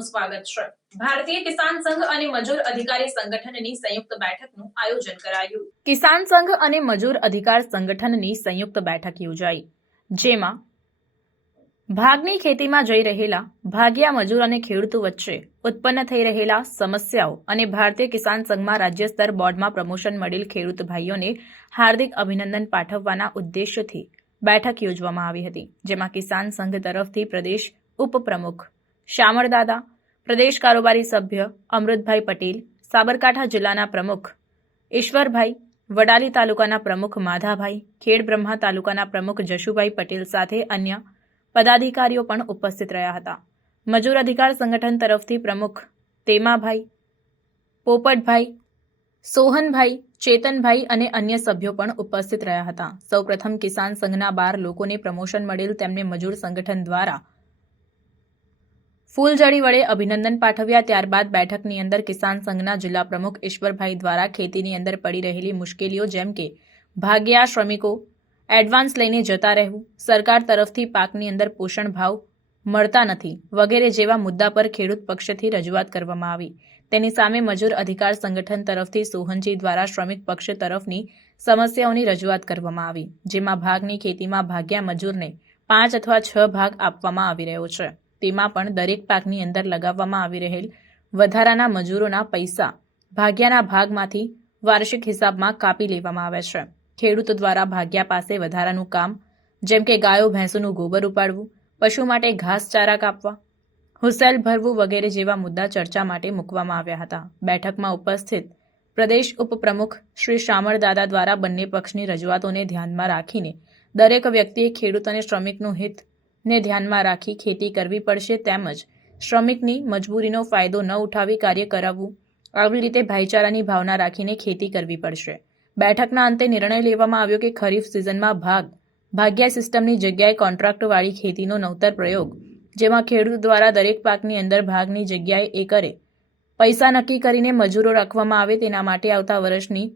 આપનું સ્વાગત છે. ભારતીય કિસાન સંઘ અને મજૂર અધિકારી સંગઠનની સંયુક્ત બેઠકનું આયોજન કરાયું. કિસાન સંઘ અને મજૂર અધિકાર સંગઠનની સંયુક્ત બેઠક યોજાઈ. જેમાં ભાગની ખેતીમાં જઈ રહેલા ભાગિયા મજૂર અને ખેડૂતો વચ્ચે ઉત્પન્ન થઈ રહેલા સમસ્યાઓ અને ભારતીય કિસાન સંઘમાં રાજ્ય સ્તર બોર્ડમાં પ્રમોશન મળેલ ખેડૂત ભાઈઓને હાર્દિક અભિનંદન પાઠવવાના ઉદ્દેશ્યથી બેઠક યોજવામાં આવી હતી, જેમાં કિસાન સંઘ તરફથી પ્રદેશ ઉપપ્રમુખ શ્યામળદાદા પ્રદેશ કારોબારી સભ્ય અમૃતભાઈ પટેલ, સાબરકાંઠા જિલ્લાના પ્રમુખ ઈશ્વરભાઈ, વડાલી તાલુકાના પ્રમુખ માધાભાઈ, ખેડ બ્રહ્મા તાલુકાના પ્રમુખ જશુભાઈ પટેલ સાથે અન્ય પદાધિકારીઓ પણ ઉપસ્થિત રહ્યા હતા. મજૂર અધિકાર સંગઠન તરફથી પ્રમુખ તેમાભાઈ, પોપટભાઈ, સોહનભાઈ, ચેતનભાઈ અને અન્ય સભ્યો પણ ઉપસ્થિત રહ્યા હતા. સૌપ્રથમ કિસાન સંઘના બાર લોકોને પ્રમોશન મળેલ તેમને મજૂર સંગઠન દ્વારા ફૂલઝડી વડે અભિનંદન પાઠવ્યા ત્યારબાદ બેઠકની અંદર કિસાન સંઘના જિલ્લા પ્રમુખ ઈશ્વરભાઈ દ્વારા ખેતીની અંદર પડી રહેલી મુશ્કેલીઓ જેમ કે ભાગ્યા શ્રમિકો, એડવાન્સ લઈને જતા રહેવું, સરકાર તરફથી પાકની અંદર પોષણ ભાવ મળતા નથી વગેરે જેવા મુદ્દા પર ખેડૂત પક્ષથી રજૂઆત કરવામાં આવી. તેની સામે મજૂર અધિકાર સંગઠન તરફથી સોહનજી દ્વારા શ્રમિક પક્ષ તરફની સમસ્યાઓની રજૂઆત કરવામાં આવી, જેમાં ભાગની ખેતીમાં ભાગ્યા મજૂરને પાંચ અથવા છ ભાગ આપવામાં આવી રહ્યો છે. તેમાં પણ દરેક પાકની અંદર લગાવવામાં આવી રહેલ વધારાના મજૂરોના પૈસા ભાગ્યાના ભાગમાંથી વાર્ષિક હિસાબમાં કાપી લેવામાં આવે છે. ખેડૂતો દ્વારા ભાગ્યા પાસે વધારાનું કામ, જેમ કે ગાયો, ભેંસોનું ગોબર ઉપાડવું, પશુ માટે ઘાસચારા કાપવા, હુસેલ ભરવું વગેરે જેવા મુદ્દા ચર્ચા માટે મૂકવામાં આવ્યા હતા. બેઠકમાં ઉપસ્થિત પ્રદેશ ઉપપ્રમુખ શ્રી શામળદાદા દ્વારા બંને પક્ષની રજૂઆતોને ધ્યાનમાં રાખીને દરેક વ્યક્તિએ ખેડૂત અને શ્રમિકનું હિત ને ધ્યાનમાં રાખી ખેતી કરવી પડશે તેમજ શ્રમિકની મજબૂરીનો ફાયદો ન ઉઠાવી કાર્ય કરાવવું. આવી રીતે ભાઈચારાની ભાવના રાખીને ખેતી કરવી પડશે. બેઠકના અંતે નિર્ણય લેવામાં આવ્યો કે ખરીફ સિઝનમાં ભાગ, ભાગ્યા સિસ્ટમની જગ્યાએ કોન્ટ્રાક્ટવાળી ખેતીનો નવતર પ્રયોગ, જેમાં ખેડૂત દ્વારા દરેક પાકની અંદર ભાગની જગ્યાએ એકરે પૈસા નક્કી કરીને મજૂરો રાખવામાં આવે તેના માટે આવતા વર્ષની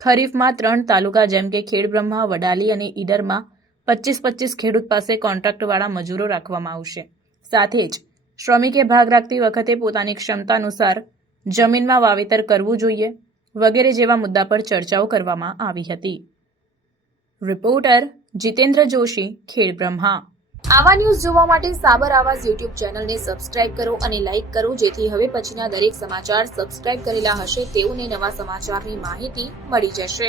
ખરીફમાં ત્રણ તાલુકા જેમ કે ખેડબ્રહ્મા, વડાલી અને ઈડરમાં પચીસ પચીસ ખેડૂત પાસે કોન્ટ્રાક્ટવાળા મજૂરો રાખવામાં આવશે. સાથે જ શ્રમિકે ભાગ રાખતી વખતે પોતાની ક્ષમતા અનુસાર જમીનમાં વાવેતર કરવું જોઈએ વગેરે જેવા મુદ્દા પર ચર્ચાઓ કરવામાં આવી હતી. રિપોર્ટર જીતેન્દ્ર જોશી ખેડબ્રહ્મા આવા ન્યૂઝ જોવા માટે સાબર આવાઝ યુટ્યુબ ચેનલને સબસ્ક્રાઇબ કરો અને લાઇક કરો, જેથી હવે પછીના દરેક સમાચાર સબસ્ક્રાઇબ કરેલા હશે તેઓને નવા સમાચારની માહિતી મળી જશે.